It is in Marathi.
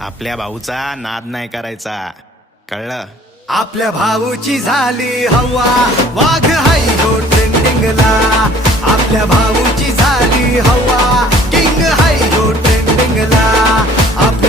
आपल्या भाऊचा नाद नाही करायचा, कळलं? आपल्या भाऊची झाली हवा, वाघ हाय हो ट्रेंडिंगला. आपल्या भाऊची झाली हवा, किंग हाय हो ट्रेंडिंगला. आपल्या